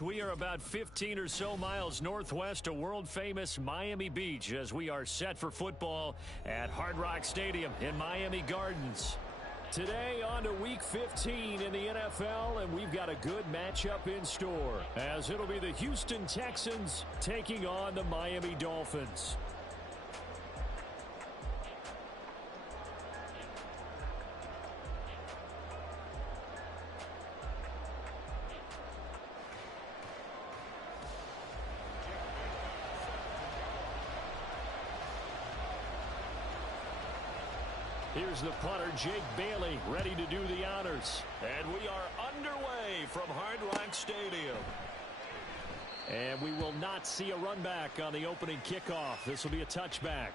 We are about 15 or so miles northwest of world-famous Miami Beach as we are set for football at Hard Rock Stadium in Miami Gardens. Today on to Week 15 in the NFL, and we've got a good matchup in store as it'll be the Houston Texans taking on the Miami Dolphins. Here's the punter, Jake Bailey, ready to do the honors. And we are underway from Hard Rock Stadium. And we will not see a run back on the opening kickoff. This will be a touchback.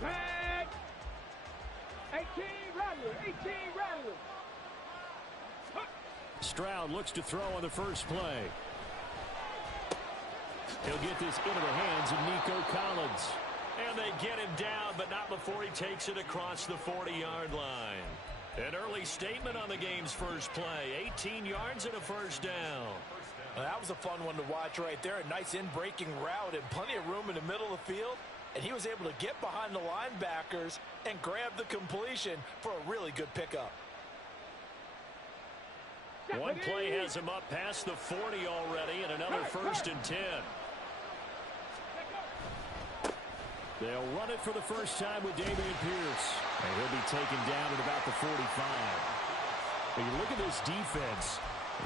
Tag! 18 Rattler. Stroud looks to throw on the first play. He'll get this into the hands of Nico Collins. And they get him down, but not before he takes it across the 40-yard line. An early statement on the game's first play. 18 yards and a first down. Well, that was a fun one to watch right there. A nice in-breaking route and plenty of room in the middle of the field. And he was able to get behind the linebackers and grab the completion for a really good pickup. One play has him up past the 40 already, and another 1st and 10. They'll run it for the first time with Dameon Pierce. And he'll be taken down at about the 45. When you look at this defense,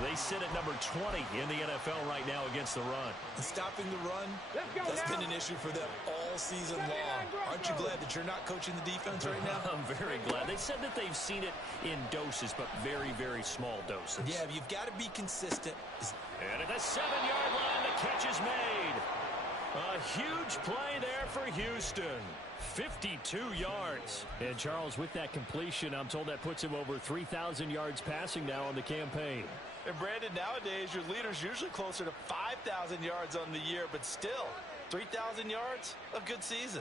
they sit at number 20 in the NFL right now against the run. Stopping the run, that's been an issue for them all season long. Aren't you glad that you're not coaching the defense right now? I'm very glad. They said that they've seen it in doses, but very, very small doses. Yeah, you've got to be consistent. And at the 7-yard line, the catch is made. A huge play there for Houston. 52 yards. And Charles, with that completion, I'm told that puts him over 3,000 yards passing now on the campaign. And Brandon, nowadays your leader's usually closer to 5,000 yards on the year, but still 3,000 yards, a good season.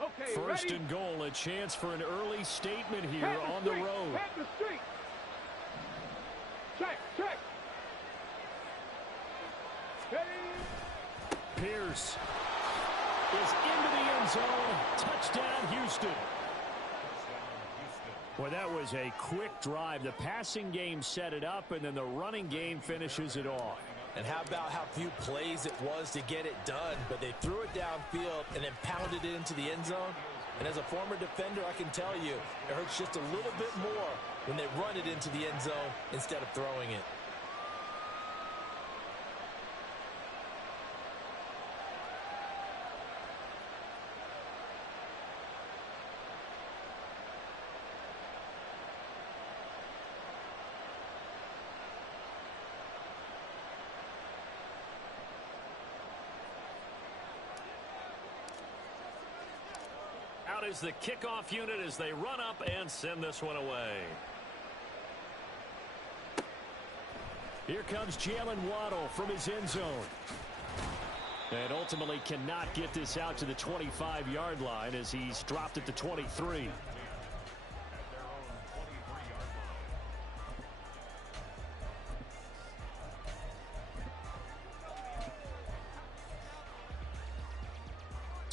Okay, first ready? and goal, a chance for an early statement here on the road. Head the street. Check. Pierce is into the end zone. Touchdown, Houston. Well, that was a quick drive. The passing game set it up, and then the running game finishes it off. And how about how few plays it was to get it done, but they threw it downfield and then pounded it into the end zone. And as a former defender, I can tell you, it hurts just a little bit more when they run it into the end zone instead of throwing it. Out is the kickoff unit as they run up and send this one away. Here comes Jalen Waddle from his end zone. And ultimately cannot get this out to the 25-yard line as he's dropped at the 23.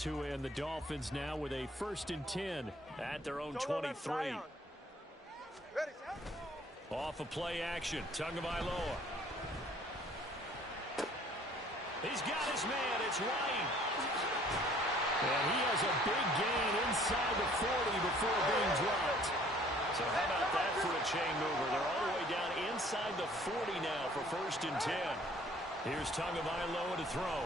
And the Dolphins now with a 1st and 10 at their own 23. Off of play action, Tagovailoa. He's got his man, it's White. And he has a big gain inside the 40 before being dropped. So how about that for a chain mover? They're all the way down inside the 40 now for 1st and 10. Here's Tagovailoa to throw.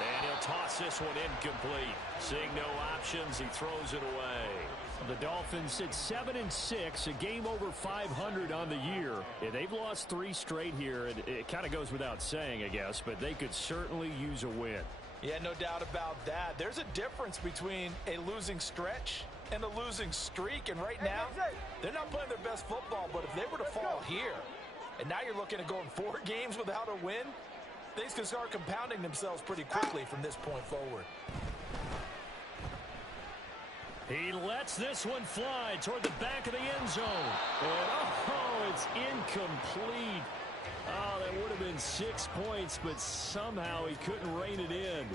And he'll toss this one incomplete. Seeing no options, he throws it away. The Dolphins sit 7-6, a game over 500 on the year. Yeah, they've lost 3 straight here. It kind of goes without saying, I guess, but they could certainly use a win. Yeah, no doubt about that. There's a difference between a losing stretch and a losing streak. And right now, they're not playing their best football. But if they were to fall here, and now you're looking at going 4 games without a win, things can start compounding themselves pretty quickly from this point forward. He lets this one fly toward the back of the end zone. And, it's incomplete. Oh, that would have been 6 points, but somehow he couldn't rein it in.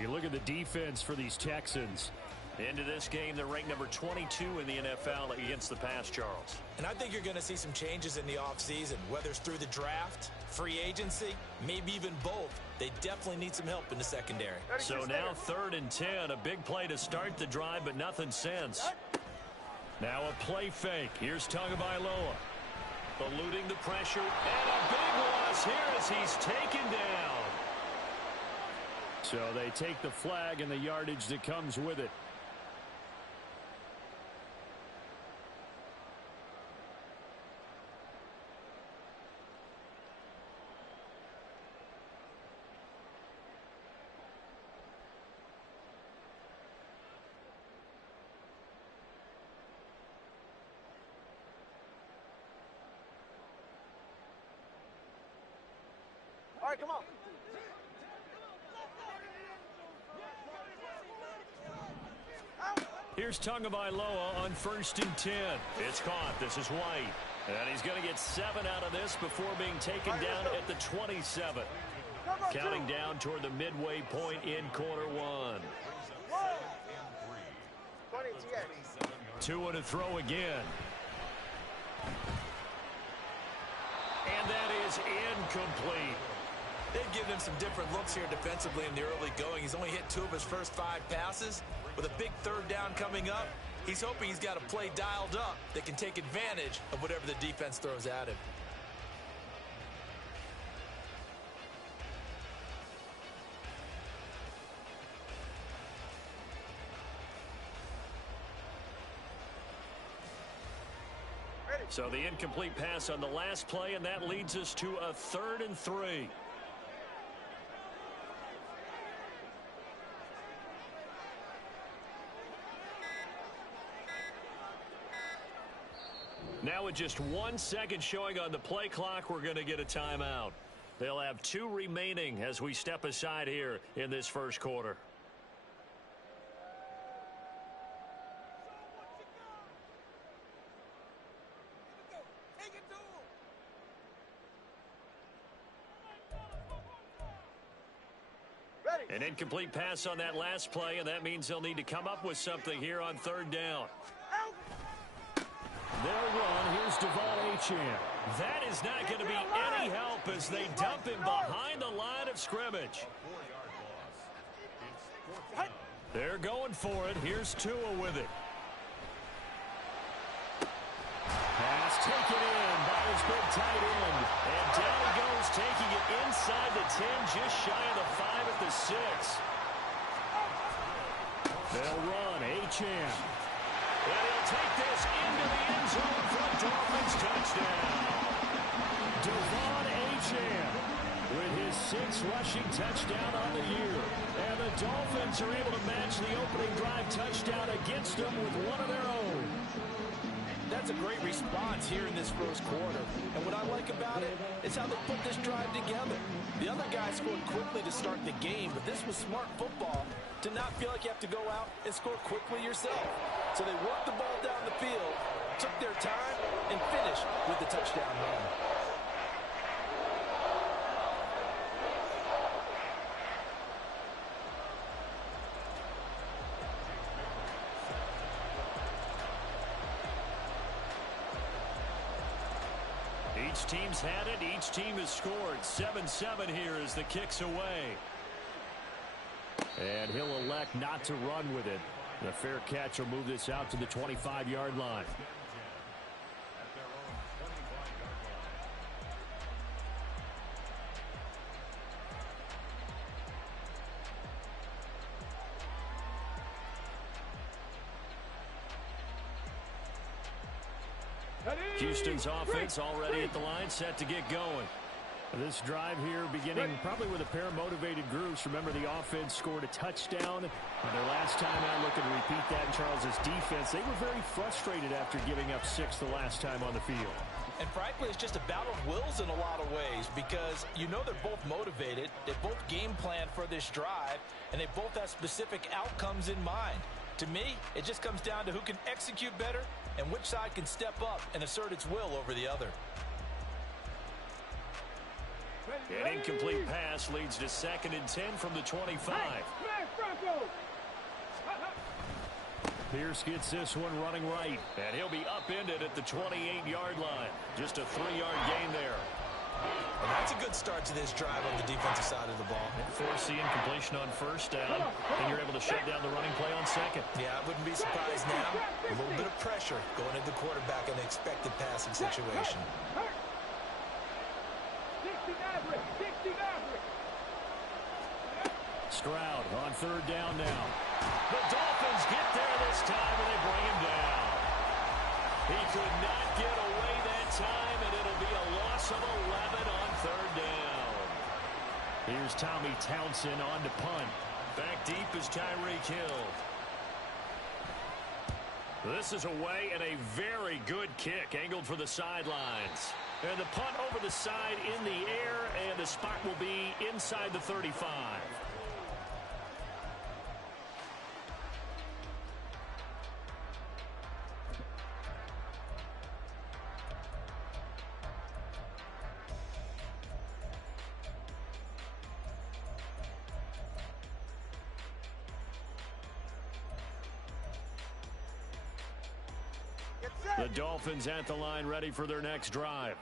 You look at the defense for these Texans. Into this game, they're ranked number 22 in the NFL against the pass, Charles. And I think you're going to see some changes in the offseason, whether it's through the draft, free agency, maybe even both. They definitely need some help in the secondary. So now 3rd and 10, a big play to start the drive, but nothing since. Now a play fake. Here's Tagovailoa. Eluding the pressure, and a big loss here as he's taken down. So they take the flag and the yardage that comes with it. All right, come on. Here's Tagovailoa on 1st and 10. It's caught. This is White. And he's going to get 7 out of this before being taken down at the 27. Counting down toward the midway point in quarter 1. 2 to throw again. And that is incomplete. They've given him some different looks here defensively in the early going. He's only hit 2 of his first 5 passes. With a big 3rd down coming up, he's hoping he's got a play dialed up that can take advantage of whatever the defense throws at him. So the incomplete pass on the last play, and that leads us to a 3rd and 3. Now with just 1 second showing on the play clock, we're going to get a timeout. They'll have 2 remaining as we step aside here in this first quarter. An incomplete pass on that last play, and that means they'll need to come up with something here on 3rd down. They'll run. Here's Devon Achane. That is not going to be any help as they dump him behind the line of scrimmage. They're going for it. Here's Tua with it. Pass taken in by his big tight end. And down he goes, taking it inside the 10, just shy of the 5 at the 6. They'll run. Achane. And he'll take this into the end zone for a Dolphins touchdown. Devon Achane with his 6th rushing touchdown on the year. And the Dolphins are able to match the opening drive touchdown against them with one of their own. That's a great response here in this first quarter. And what I like about it is how they put this drive together. The other guys scored quickly to start the game, but this was smart football to not feel like you have to go out and score quickly yourself. So they worked the ball down the field, took their time, and finished with the touchdown run. Each team's had it. Each team has scored. 7-7 here as the kick's away. And he'll elect not to run with it. The fair catch will move this out to the 25-yard line. Houston's offense already at the line, set to get going. This drive here beginning probably with a pair of motivated groups. Remember, the offense scored a touchdown. Their last time out, looking to repeat that in Charles's defense. They were very frustrated after giving up 6 the last time on the field. And frankly, it's just a battle of wills in a lot of ways because you know they're both motivated. They both game plan for this drive, and they both have specific outcomes in mind. To me, it just comes down to who can execute better and which side can step up and assert its will over the other. An incomplete pass leads to 2nd and 10 from the 25. Pierce gets this one running right, and he'll be upended at the 28-yard line. Just a 3-yard gain there. And that's a good start to this drive on the defensive side of the ball. Force the incompletion on 1st down, and you're able to shut down the running play on 2nd. Yeah, I wouldn't be surprised now. A little bit of pressure going at the quarterback in an expected passing situation. Stroud on 3rd down now. The Dolphins get there this time, and they bring him down. He could not get away that time, and it'll be a loss of 11 on 3rd down. Here's Tommy Townsend on to punt. Back deep is Tyreek Hill. This is away, and a very good kick angled for the sidelines. And the punt over the side in the air, and the spot will be inside the 35. The Dolphins at the line ready for their next drive.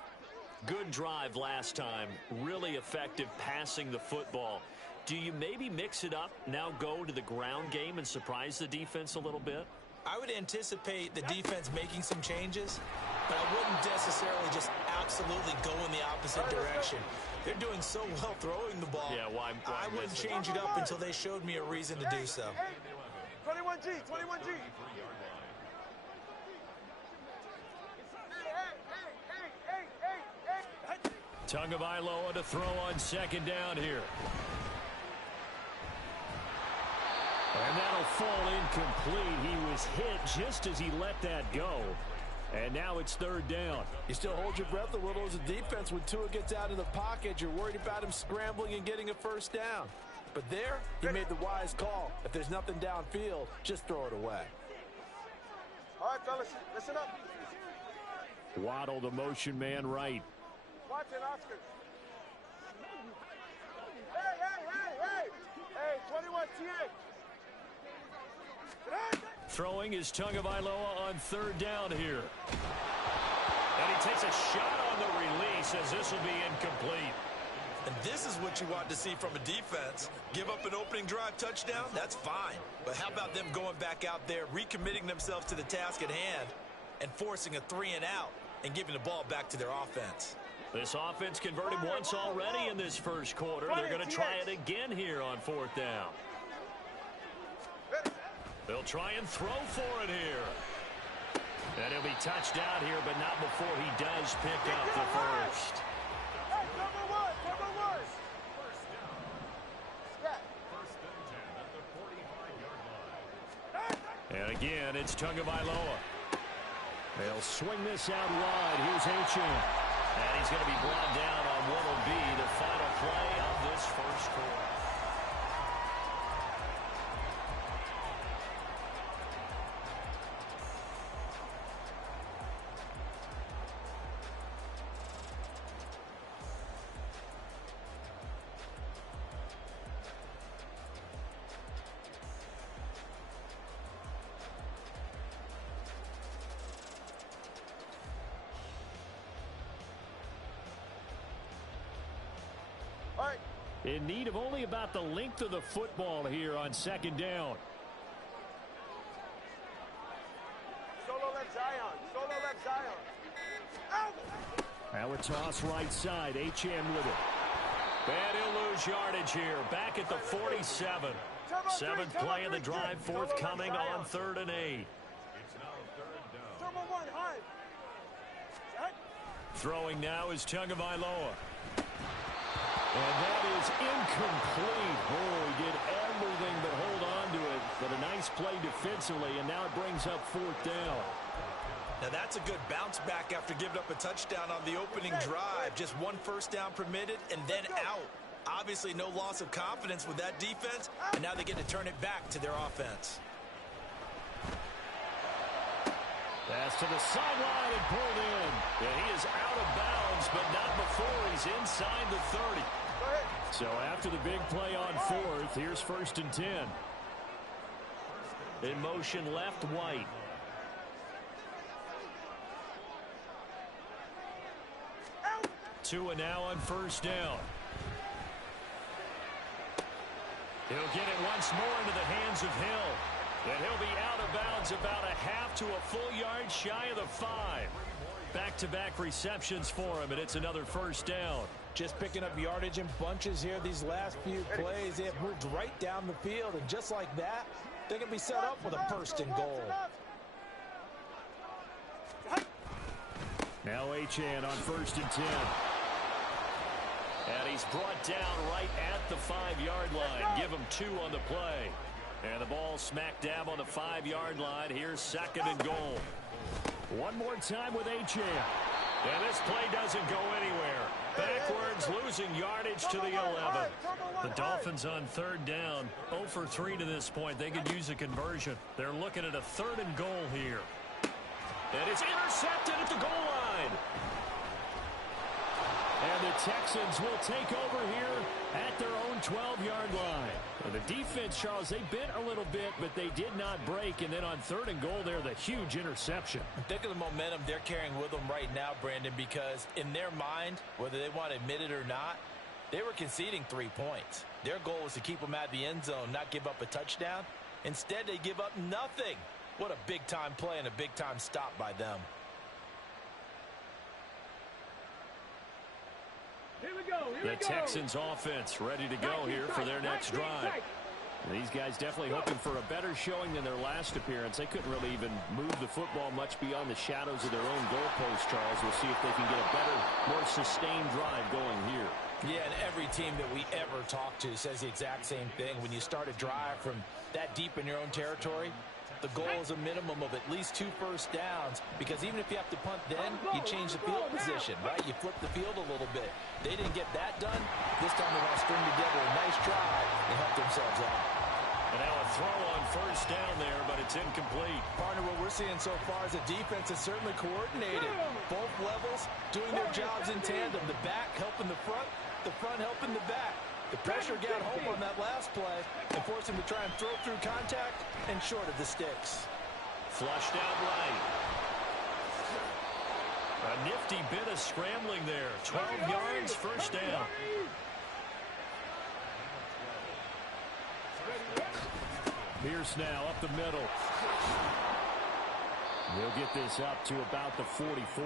Good drive last time. Really effective passing the football. Do you maybe mix it up, now go to the ground game and surprise the defense a little bit? I would anticipate the defense making some changes, but I wouldn't necessarily just absolutely go in the opposite direction. They're doing so well throwing the ball. Yeah, why I wouldn't change it up until they showed me a reason to do so. 21G, 21G. Tagovailoa to throw on 2nd down here. And that'll fall incomplete. He was hit just as he let that go. And now it's 3rd down. You still hold your breath a little as a defense when Tua gets out of the pocket. You're worried about him scrambling and getting a 1st down. But there, he made the wise call. If there's nothing downfield, just throw it away. All right, fellas, listen up. Waddle, the motion man right. Watson, Oscar. Hey, 21 TA. Throwing is Tagovailoa on 3rd down here. And he takes a shot on the release as this will be incomplete. And this is what you want to see from a defense. Give up an opening drive touchdown, that's fine. But how about them going back out there, recommitting themselves to the task at hand, and forcing a 3-and-out and giving the ball back to their offense? This offense converted once already in this 1st quarter. They're going to try it again here on 4th down. They'll try and throw for it here. And he'll be touched out here, but not before he does pick up the 1st. Number one. And again, it's Tagovailoa. They'll swing this out wide. Here's Achane. And he's going to be brought down on what will be the final play of this 1st quarter. In need of only about the length of the football here on 2nd down. Solo left Zion. Out! Now a toss right side. Achane with it. And he'll lose yardage here. Back at the 47. 7th play of the drive forthcoming on 3rd and 8. Throwing now is Tagovailoa. And that is incomplete. Oh, he did everything but hold on to it. But a nice play defensively, and now it brings up 4th down. Now that's a good bounce back after giving up a touchdown on the opening drive. Just 1 first down permitted and then out. Obviously no loss of confidence with that defense, and now they get to turn it back to their offense. Pass to the sideline and pulled in. And he is out of bounds, but not before he's inside the 30. So after the big play on 4th, here's 1st and 10. In motion left, White. Tua now on 1st down. He'll get it once more into the hands of Hill. And he'll be out of bounds about a half to a full yard shy of the 5. Back-to-back receptions for him, and it's another 1st down. Just picking up yardage in bunches here these last few plays. They have moved right down the field, and just like that, they can be set up with a 1st and goal. Now Achane on 1st and 10. And he's brought down right at the 5-yard line. Give him 2 on the play. And the ball smack dab on the 5-yard line. Here's 2nd and goal. One more time with Achane. And this play doesn't go anywhere. Backwards, losing yardage to the 11. The Dolphins on 3rd down. 0 for 3 to this point. They could use a conversion. They're looking at a 3rd and goal here. And it's intercepted at the goal line. And the Texans will take over here at their own 12-yard line. And the defense, Charles, they bit a little bit, but they did not break. And then on 3rd and goal there, the huge interception. Think of the momentum they're carrying with them right now, Brandon, because in their mind, whether they want to admit it or not, they were conceding 3 points. Their goal was to keep them out of the end zone, not give up a touchdown. Instead, they give up nothing. What a big-time play and a big-time stop by them. The Texans offense ready to go here for their next drive. These guys definitely hoping for a better showing than their last appearance. They couldn't really even move the football much beyond the shadows of their own goalpost, Charles. We'll see if they can get a better, more sustained drive going here. Yeah, and every team that we ever talk to says the exact same thing. When you start a drive from that deep in your own territory, the goal is a minimum of at least 2 first downs, because even if you have to punt then, you change the field position, right? You flip the field a little bit. They didn't get that done. This time they want to string together a nice drive and help themselves out. And now a throw on 1st down there, but it's incomplete. Partner, what we're seeing so far is a defense is certainly coordinated. Both levels doing their jobs in tandem. The back helping the front helping the back. The pressure got home on that last play and forced him to try and throw through contact and short of the sticks. Flushed out right. A nifty bit of scrambling there. 12 yards, 1st down. Pierce now up the middle. We'll get this up to about the 44.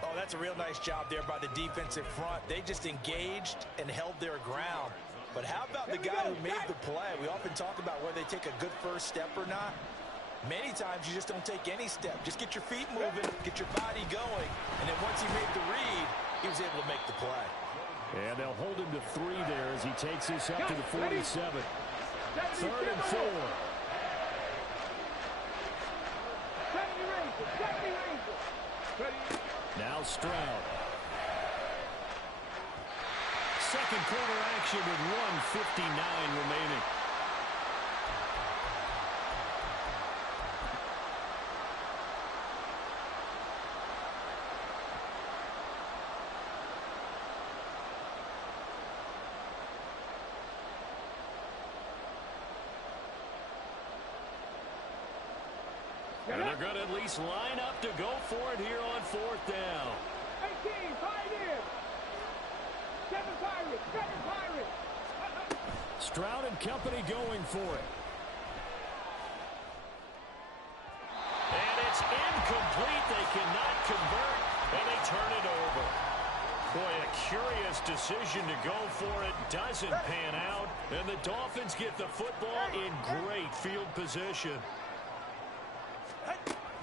Oh, that's a real nice job there by the defensive front. They just engaged and held their ground. But how about the guy who made the play? We often talk about whether they take a good first step or not. Many times you just don't take any step. Just get your feet moving, get your body going, and then once he made the read, he was able to make the play. And they'll hold him to 3 there as he takes this up to the 47. 3rd and 4. Now Stroud. Second quarter action with 1:59 remaining. And they're going to at least line up to go for it here on 4th down. 18, Pirates! 7 Pirates! 7 Pirates! Stroud and company going for it. And it's incomplete. They cannot convert, and they turn it over. Boy, a curious decision to go for it. Doesn't pan out, and the Dolphins get the football in great field position.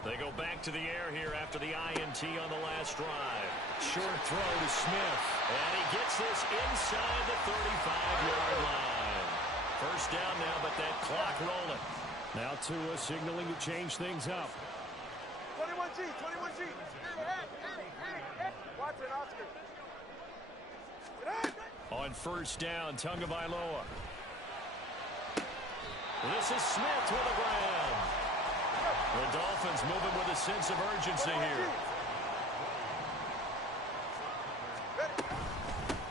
They go back to the air here after the INT on the last drive. Short throw to Smith. And he gets this inside the 35-yard line. First down now, but that clock rolling. Now Tua signaling to change things up. 21G, 21G. Watch it, Oscar. On first down, Tagovailoa. This is Smith with a grab. The Dolphins moving with a sense of urgency here.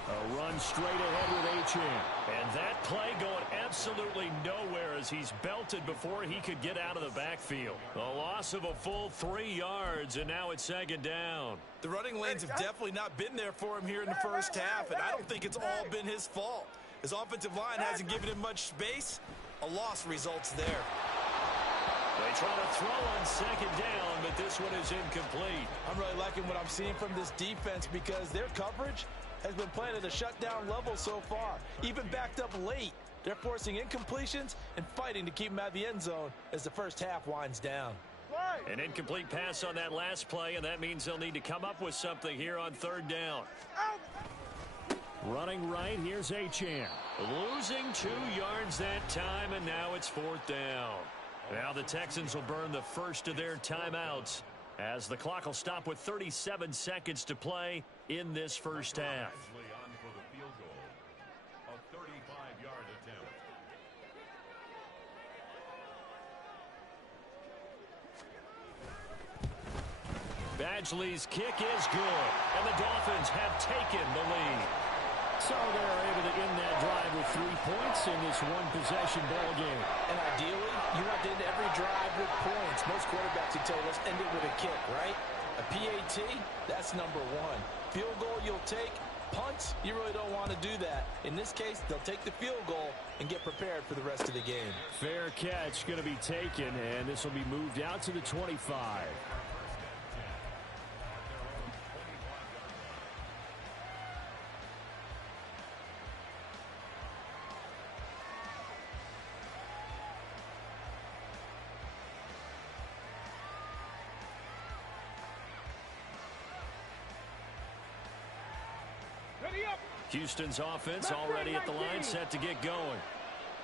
A run straight ahead with Achane. And that play going absolutely nowhere as he's belted before he could get out of the backfield. A loss of a full 3 yards, and now it's second down. The running lanes have definitely not been there for him here in the first half, and I don't think it's all been his fault. His offensive line hasn't given him much space. A loss results there. They try to throw on second down, but this one is incomplete. I'm really liking what I'm seeing from this defense because their coverage has been playing at a shutdown level so far. Even backed up late, they're forcing incompletions and fighting to keep them out of the end zone as the first half winds down. An incomplete pass on that last play, and that means they'll need to come up with something here on third down. Running right, here's Achane. Losing 2 yards that time, and now it's fourth down. Now the Texans will burn the first of their timeouts as the clock will stop with 37 seconds to play in this first half. Badgley's kick is good, and the Dolphins have taken the lead. So they're able to end that drive with 3 points in this one-possession ball game. And ideally, you want to end every drive with points. Most quarterbacks would tell you, let's end it with a kick, right? A PAT, that's number 1. Field goal you'll take. Punts, you really don't want to do that. In this case, they'll take the field goal and get prepared for the rest of the game. Fair catch going to be taken, and this will be moved out to the 25. Houston's offense already at the line, set to get going.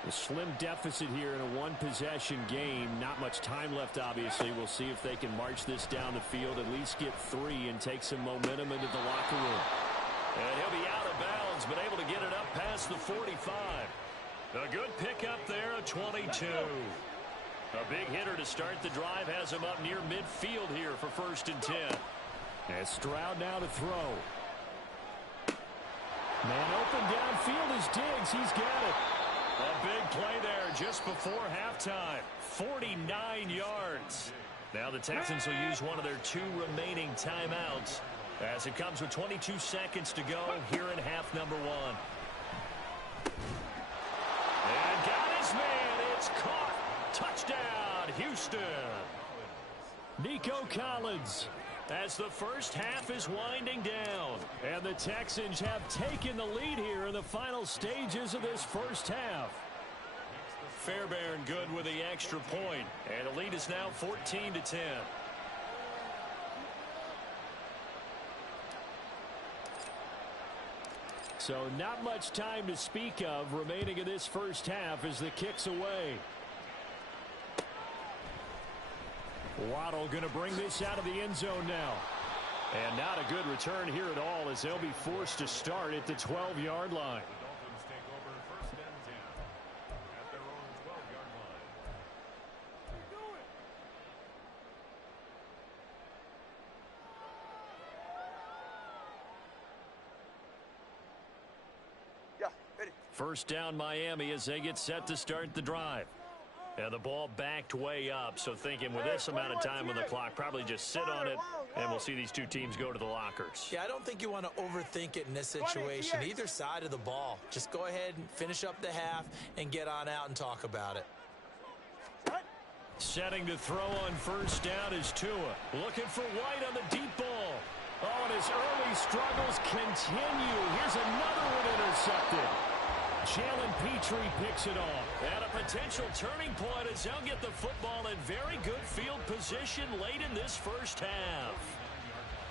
A slim deficit here in a one-possession game. Not much time left, obviously. We'll see if they can march this down the field, at least get 3 and take some momentum into the locker room. And he'll be out of bounds, but able to get it up past the 45. A good pickup there, a 22. A big hitter to start the drive has him up near midfield here for 1st and 10. And Stroud now to throw. Man open downfield is Diggs. He's got it. A big play there just before halftime. 49 yards. Now the Texans will use one of their 2 remaining timeouts as it comes with 22 seconds to go here in half number 1. And got his man. It's caught. Touchdown, Houston. Nico Collins. As the first half is winding down. And the Texans have taken the lead here in the final stages of this first half. Fairbairn good with the extra point. And the lead is now 14-10. So not much time to speak of remaining in this first half as the kick's away. Waddle going to bring this out of the end zone now. And not a good return here at all as they'll be forced to start at the 12-yard line. First down Miami as they get set to start the drive. And the ball backed way up, so thinking with this amount of time on the clock, probably just sit on it, and we'll see these 2 teams go to the lockers. Yeah, I don't think you want to overthink it in this situation, either side of the ball. Just go ahead and finish up the half and get on out and talk about it. Setting to throw on first down is Tua. Looking for White on the deep ball. Oh, and his early struggles continue. Here's another one intercepted. Jalen Petrie picks it off. And a potential turning point as they'll get the football in very good field position late in this first half.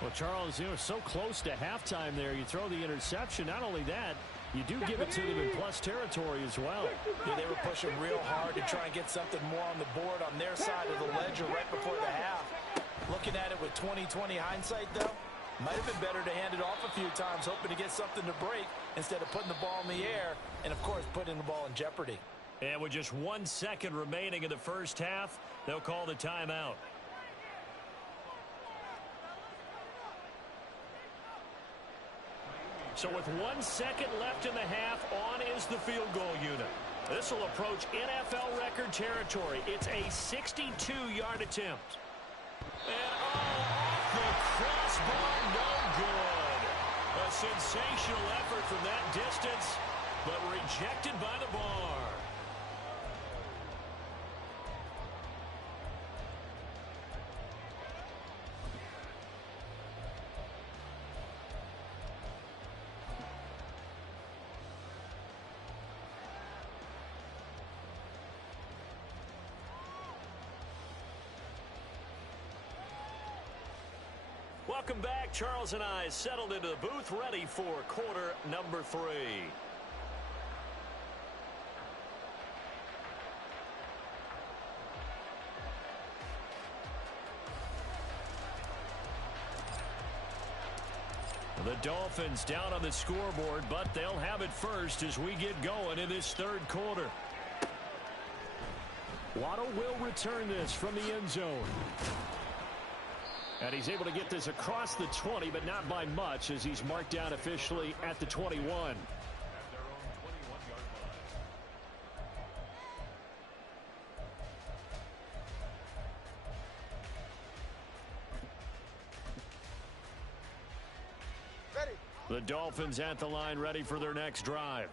Well, Charles, so close to halftime there. You throw the interception. Not only that, you do give it to them in plus territory as well. Yeah, they were pushing real hard to try and get something more on the board on their side of the ledger right before the half. Looking at it with 20/20 hindsight, though, might have been better to hand it off a few times, hoping to get something to break instead of putting the ball in the air and, of course, putting the ball in jeopardy. And with just 1 second remaining in the first half, they'll call the timeout. So with 1 second left in the half, on is the field goal unit. This will approach NFL record territory. It's a 62-yard attempt. And off the crossbar, no good. A sensational effort from that distance, but rejected by the bar. Welcome back. Charles and I settled into the booth, ready for quarter number 3. The Dolphins down on the scoreboard, but they'll have it first as we get going in this third quarter. Waddle will return this from the end zone. And he's able to get this across the 20, but not by much, as he's marked down officially at the 21. Ready. The Dolphins at the line, ready for their next drive.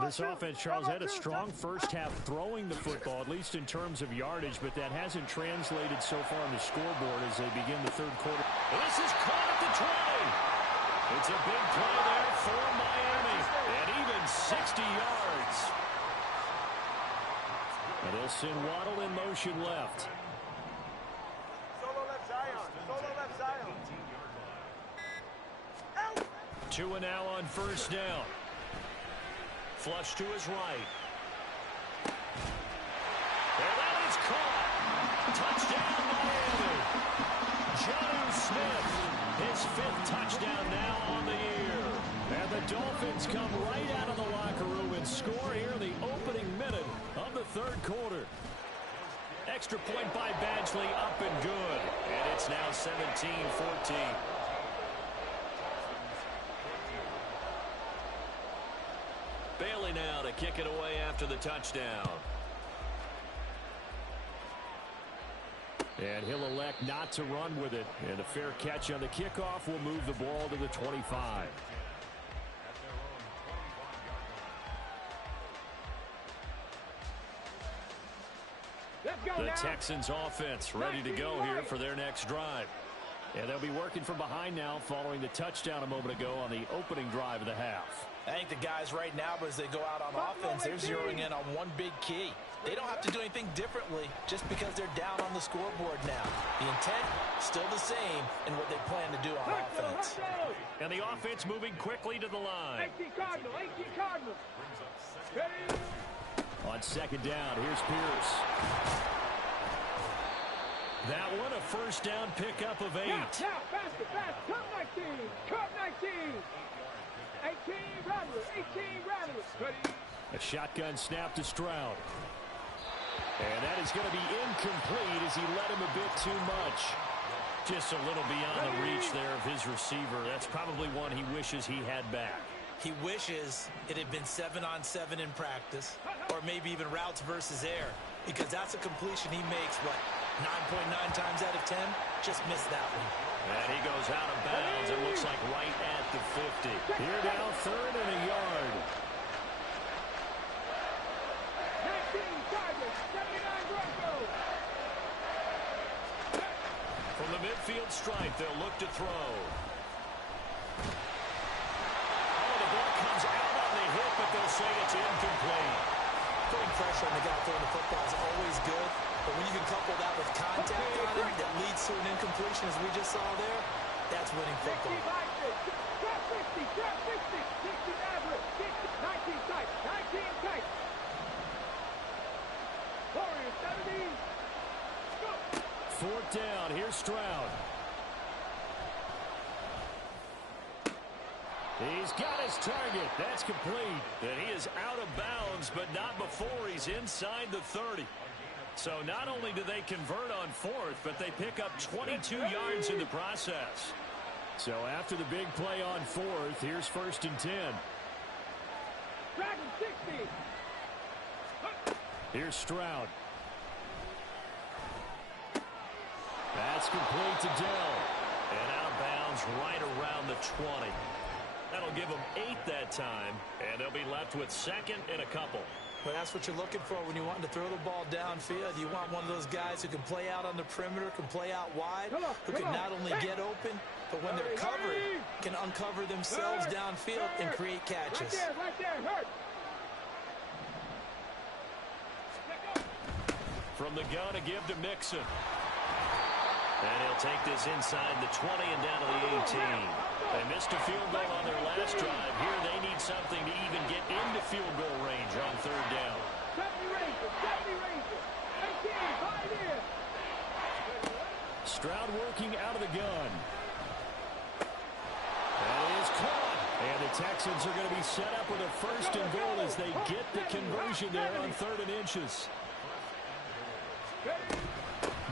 This offense, Charles, had a strong first half throwing the football, at least in terms of yardage, but that hasn't translated so far on the scoreboard as they begin the third quarter. This is caught at the 20. It's a big play there for Miami, and even 60 yards. And they'll send Waddle in motion left. Solo left Zion. Solo left Zion. Out. 2 and now on first down. Flush to his right. And that is caught. Touchdown, Miami. Jonnu Smith, his 5th touchdown now on the year. And the Dolphins come right out of the locker room and score here in the opening minute of the third quarter. Extra point by Badgley, up and good. And it's now 17-14. Bailey now to kick it away after the touchdown. And he'll elect not to run with it. And a fair catch on the kickoff will move the ball to the 25. The Texans offense ready to go here for their next drive. And they'll be working from behind now following the touchdown a moment ago on the opening drive of the half. I think the guys right now, as they go out on offense, they're zeroing in on one big key. They don't have to do anything differently just because they're down on the scoreboard now. The intent, still the same in what they plan to do on offense. And the offense moving quickly to the line. 18 Cardinal, 18 Cardinal. Ready? On second down, here's Pierce. That one, a first down pickup of 8. Now, faster, faster. Cup 19, Cup 19. 18 Rattler, 18 Rattler. Ready? A shotgun snap to Stroud. And that is going to be incomplete as he led him a bit too much. Just a little beyond the reach there of his receiver. That's probably one he wishes he had back. He wishes it had been 7-on-7 in practice, or maybe even routes versus air, because that's a completion he makes, 9.9 times out of 10? Just missed that one. And he goes out of bounds. It looks like right at the 50. Here now, 3rd and a yard. 19 targets, 79 Broncos. From the midfield stripe, they'll look to throw. Oh, the ball comes out on the hit, but they'll they'll say it's incomplete. Putting pressure on the guy throwing the football is always good, but when you can couple that with contact on him that leads to an incompletion, as we just saw there, that's winning football. 60, drop 60, 60 average, 19 tight, 19 tight. Warriors, 70. Go. Fourth down. Here's Stroud. He's got his target. That's complete. And he is out of bounds, but not before he's inside the 30. So not only do they convert on fourth, but they pick up 22 yards in the process. So after the big play on fourth, here's 1st and 10. Dragon 60. Here's Stroud. That's complete to Dell. And out of bounds right around the 20. That'll give them 8 that time, and they'll be left with 2nd and a couple. Well, that's what you're looking for when you want to throw the ball downfield. You want one of those guys who can play out on the perimeter, can play out wide, who can not only get open, but when they're covered, can uncover themselves downfield and create catches. Right there, hurt. From the gun, a give to Mixon. And he'll take this inside the 20 and down to the 18. They missed a field goal on their last drive. Here they need something to even get into field goal range on 3rd down. 70 Rangers, 18, 5 in. Stroud working out of the gun. That is caught. And the Texans are going to be set up with a 1st and goal as they get the conversion there on 3rd and inches.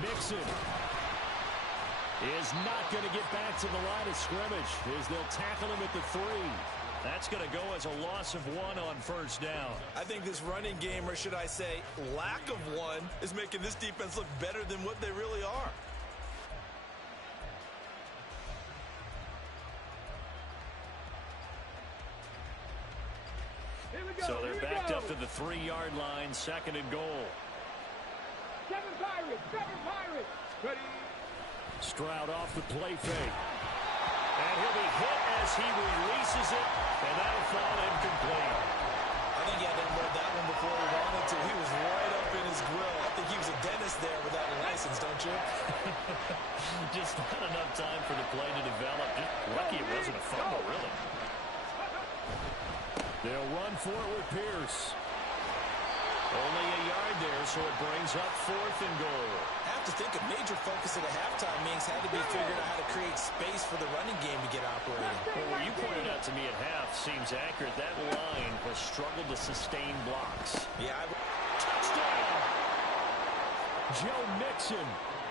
Mixon is not going to get back to the line of scrimmage as they'll tackle him at the 3. That's going to go as a loss of 1 on 1st down. I think this running game, or should I say lack of one, is making this defense look better than what they really are. So they're backed up to the 3-yard line, 2nd and goal. 7 Pirates. Ready. Stroud off the play fake. And he'll be hit as he releases it, and that'll fall incomplete. I think he had to unload that one before he wanted to. He was right up in his grill. I think he was a dentist there without a license, don't you? Just not enough time for the play to develop. Just lucky it wasn't a fumble, really. They'll run for it with Pierce. Only a yard there, so it brings up 4th and goal. I have to think a major focus at a halftime means had to be figuring out how to create space for the running game to get operating. Well, what you pointed out to me at half seems accurate. That line has struggled to sustain blocks. Yeah. Touchdown! Joe Mixon.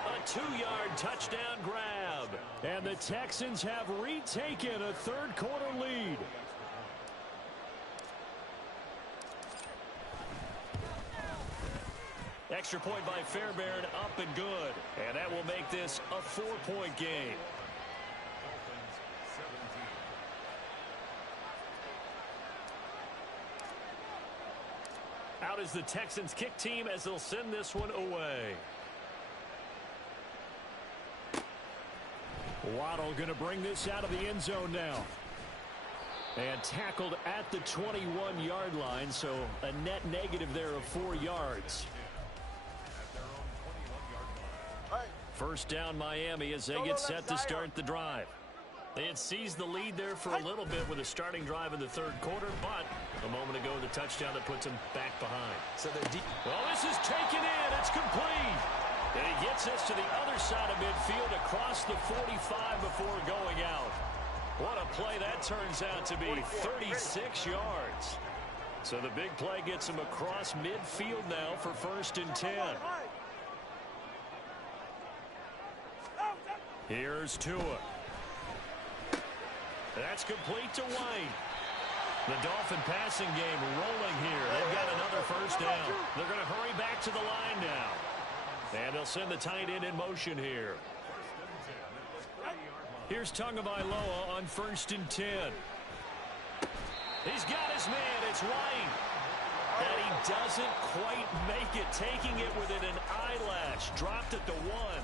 A 2-yard touchdown grab. And the Texans have retaken a 3rd quarter lead. Extra point by Fairbairn, up and good. And that will make this a 4-point game. Out is the Texans kick team as they'll send this one away. Waddle going to bring this out of the end zone now. And tackled at the 21-yard line, so a net negative there of 4 yards. 1st down Miami as they get set to start the drive. They had seized the lead there for a little bit with a starting drive in the 3rd quarter, but a moment ago the touchdown that puts them back behind. So they're deep. Well, this is taken in. It's complete. And he gets us to the other side of midfield across the 45 before going out. What a play that turns out to be, 36 yards. So the big play gets him across midfield now for 1st and 10. Here's Tua. That's complete to White. The Dolphin passing game rolling here. They've got another 1st down. They're going to hurry back to the line now. And they'll send the tight end in motion here. Here's Tagovailoa on 1st and 10. He's got his man. It's White. And he doesn't quite make it. Taking it within an eyelash. Dropped at the 1.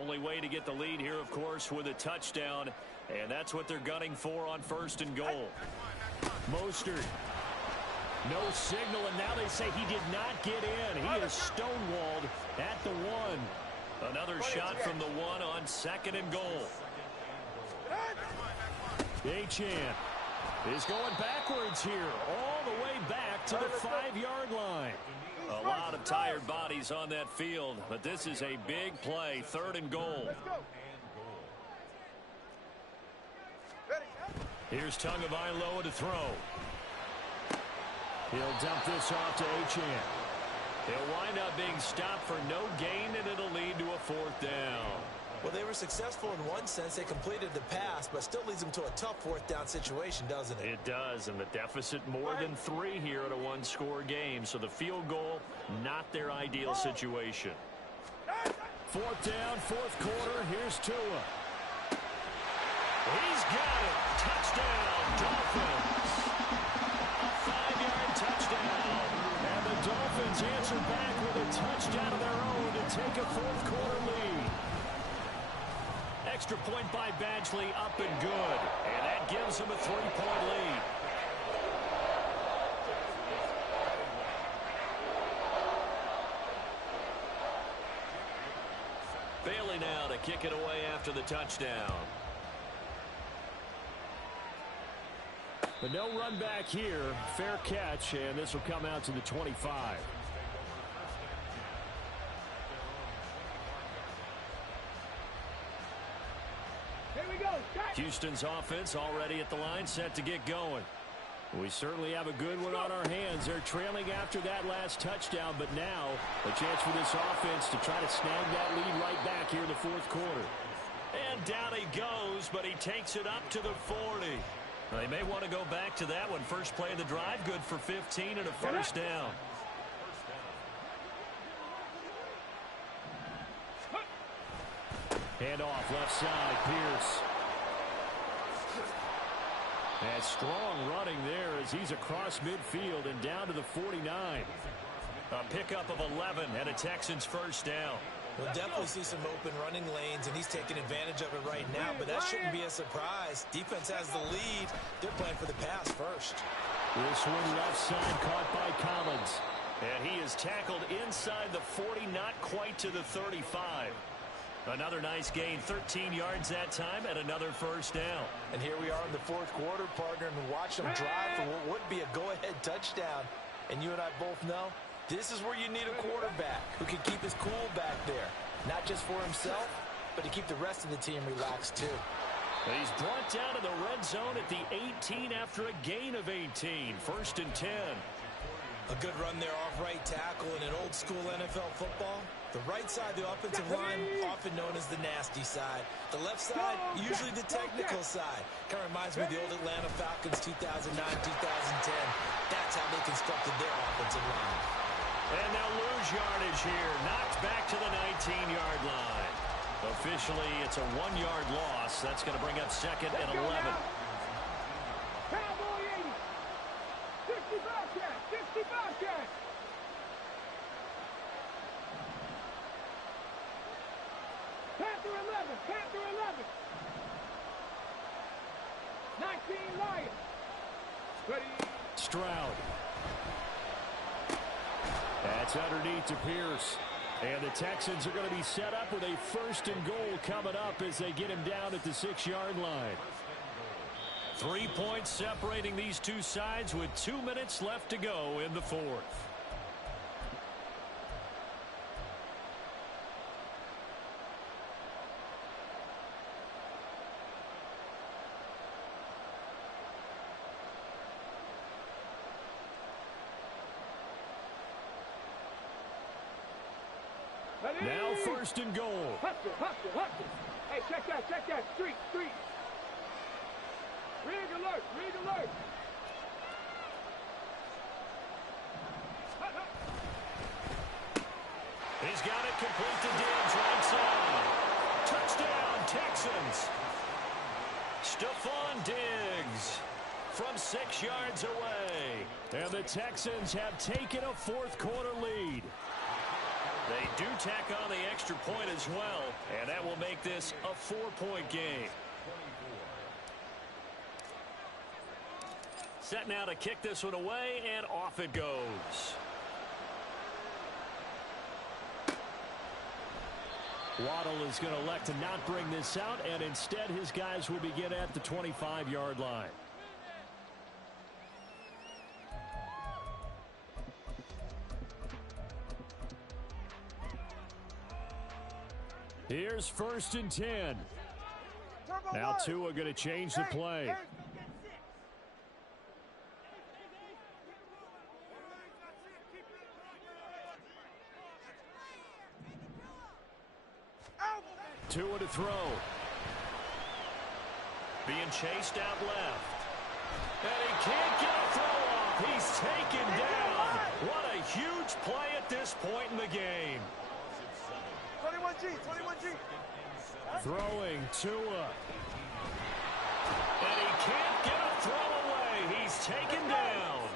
Only way to get the lead here, of course, with a touchdown. And that's what they're gunning for on 1st and goal. Mostert. No signal, and now they say he did not get in. He is stonewalled at the 1. Another shot from the 1 on 2nd and goal. Achane is going backwards here, all the way back to the 5-yard line. A lot of tired bodies on that field, but this is a big play, 3rd and goal. Here's Tagovailoa to throw. He'll dump this off to Achane. He'll wind up being stopped for no gain, and it'll lead to a 4th down. Well, they were successful in one sense. They completed the pass, but still leads them to a tough 4th down situation, doesn't it? It does, and the deficit more than 3 here at a 1-score game. So the field goal, not their ideal situation. 4th down, 4th quarter. Here's Tua. He's got it. Touchdown, Dolphins. A 5-yard touchdown. And the Dolphins answer back with a touchdown of their own to take a 4th quarter lead. Extra point by Badgley, up and good. And that gives them a 3-point lead. Bailey now to kick it away after the touchdown. But no run back here. Fair catch, and this will come out to the 25. Houston's offense already at the line, set to get going. We certainly have a good one on our hands. They're trailing after that last touchdown, but now a chance for this offense to try to snag that lead right back here in the 4th quarter. And down he goes, but he takes it up to the 40. They may want to go back to that one. First play of the drive, good for 15 and a 1st down. Hand off left side, Pierce. And strong running there as he's across midfield and down to the 49. A pickup of 11 and a Texans 1st down. We'll definitely see some open running lanes, and he's taking advantage of it right now, but that shouldn't be a surprise. Defense has the lead. They're playing for the pass first. This one left side caught by Collins. And he is tackled inside the 40, not quite to the 35. Another nice gain, 13 yards that time, and another 1st down. And here we are in the 4th quarter, partner, and watch them drive for what would be a go-ahead touchdown. And you and I both know this is where you need a quarterback who can keep his cool back there. Not just for himself, but to keep the rest of the team relaxed, too. He's brought down to the red zone at the 18 after a gain of 18. 1st and 10. A good run there off right tackle in an old-school NFL football. The right side of the offensive line, often known as the nasty side. The left side, usually the technical side. Kind of reminds me of the old Atlanta Falcons 2009-2010. That's how they constructed their offensive line. And they'll lose yardage here. Knocked back to the 19-yard line. Officially, it's a 1-yard loss. That's going to bring up 2nd and 11. Cowboy 80. 65 catch. 65 catch. Panther 11. Panther 11. 19 Lions. Ready. Stroud. That's underneath to Pierce. And the Texans are going to be set up with a 1st and goal coming up as they get him down at the 6-yard line. 3 points separating these two sides with 2 minutes left to go in the 4th. Now 1st and goal. Hustle, hustle, hustle. Hey, check that, check that. Street, street. Rig alert, rig alert. He's got it complete to Diggs, right side. Touchdown, Texans. Stephon Diggs from 6 yards away. And the Texans have taken a 4th quarter lead. They do tack on the extra point as well, and that will make this a 4-point game. Set now to kick this one away, and off it goes. Waddle is going to elect to not bring this out, and instead his guys will begin at the 25-yard line. Here's 1st and 10. Now Tua going to change the play. Tua to throw. Being chased out left. And he can't get a throw off. He's taken down. What a huge play at this point in the game. 21G. Throwing Tua. And he can't get a throw away. He's taken down.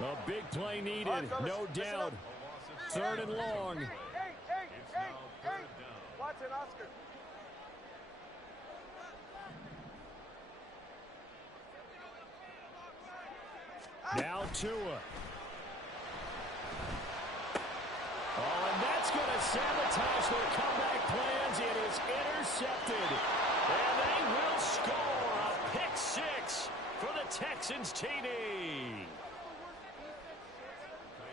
A big play needed, no doubt. 3rd and long. Watch it, Oscar. Now Tua. Oh, and that's going to sabotage their comeback plans. It is intercepted. And they will score a pick 6 for the Texans TD.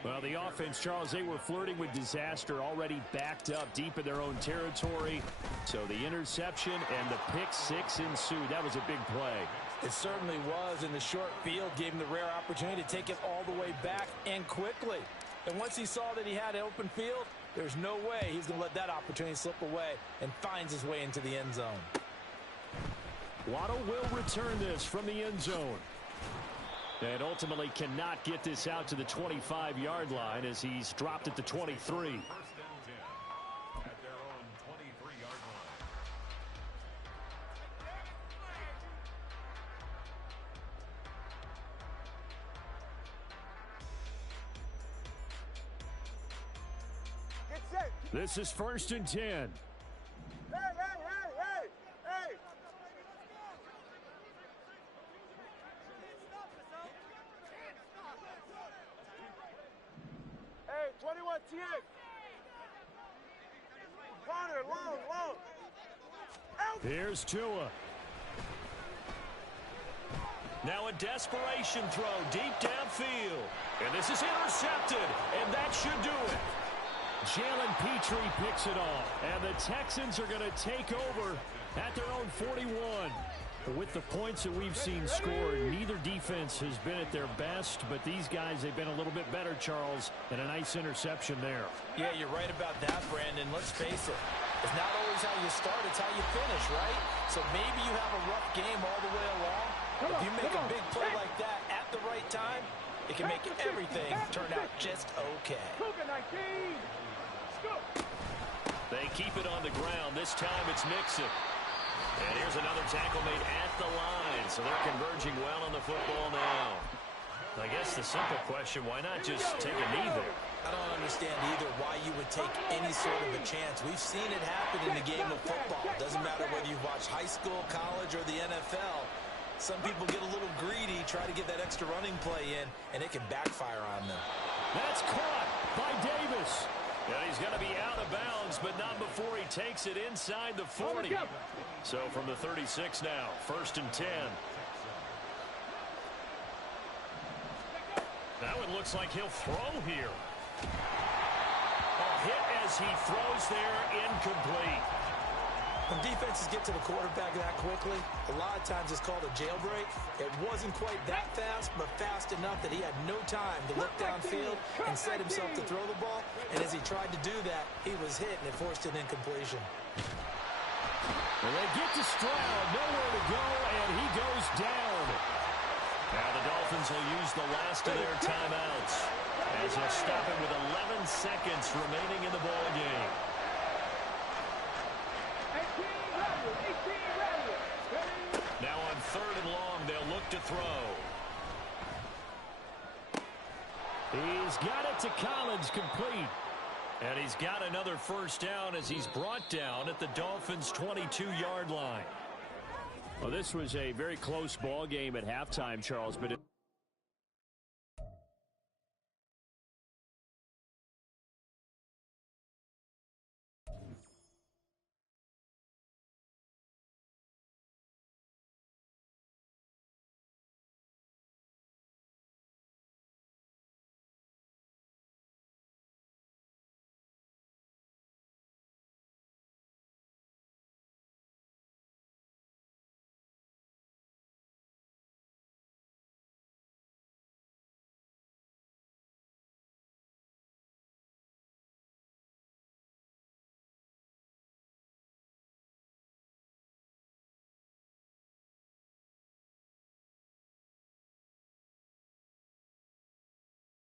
Well, the offense, Charles, they were flirting with disaster, already backed up deep in their own territory. So the interception and the pick 6 ensued. That was a big play. It certainly was, and the short field gave him the rare opportunity to take it all the way back and quickly. And once he saw that he had an open field, there's no way he's going to let that opportunity slip away, and finds his way into the end zone. Waddle will return this from the end zone. And ultimately cannot get this out to the 25-yard line as he's dropped at the 23. This is 1st and 10. Hey! Hey, 21 TX. Corner, long. Here's Tua. Now a desperation throw deep downfield. And this is intercepted, and that should do it. Jalen Petrie picks it off, and the Texans are going to take over at their own 41. With the points that we've seen scored, neither defense has been at their best, but these guys, they've been a little bit better, Charles, and a nice interception there. Yeah, you're right about that, Brandon. Let's face it. It's not always how you start, it's how you finish, right? So maybe you have a rough game all the way along. If you make a big play like that at the right time, it can make everything turn out just okay. They keep it on the ground. This time it's Mixon. And here's another tackle made at the line. So they're converging well on the football now. I guess the simple question, why not just take a knee there? I don't understand either why you would take any sort of a chance. We've seen it happen in the game of football. It doesn't matter whether you watch high school, college, or the NFL. Some people get a little greedy, try to get that extra running play in, and it can backfire on them. That's caught by Davis. And he's going to be out of bounds, but not before he takes it inside the 40. So from the 36 now, 1st and 10. That one looks like he'll throw here. A hit as he throws there, incomplete. When defenses get to the quarterback that quickly, a lot of times it's called a jailbreak. It wasn't quite that fast, but fast enough that he had no time to look downfield and set himself to throw the ball. And as he tried to do that, he was hit, and it forced an incompletion. Well, they get to Stroud, nowhere to go, and he goes down. Now the Dolphins will use the last of their timeouts as they'll stop it with 11 seconds remaining in the ball game. Now on 3rd and long, they'll look to throw. He's got it to Collins, complete. And he's got another first down as he's brought down at the Dolphins' 22-yard line. Well, this was a very close ball game at halftime, Charles, but